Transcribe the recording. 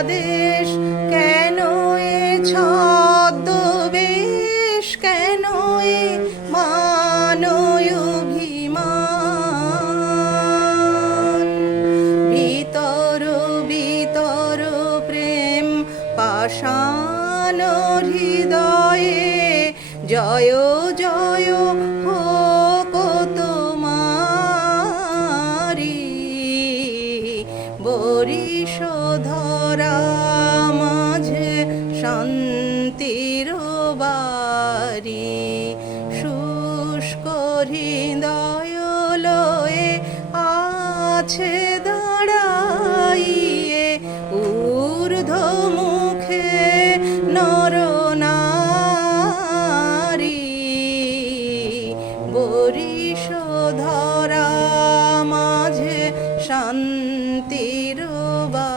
স্বদেশ কেন এ ছদ্মবেশ কেন এ মানয়ভিমান বিতর বিতর প্রেম পাশান হৃদয়ে জয় জয় বরিশ ধরা মাঝে শান্তির বাড়ি। শুষ্ক হৃদয় লয়ে আছে দাঁড়াইয়ে ঊর্ধ্ব মুখে নর। নারী বরিশ শান্তির বা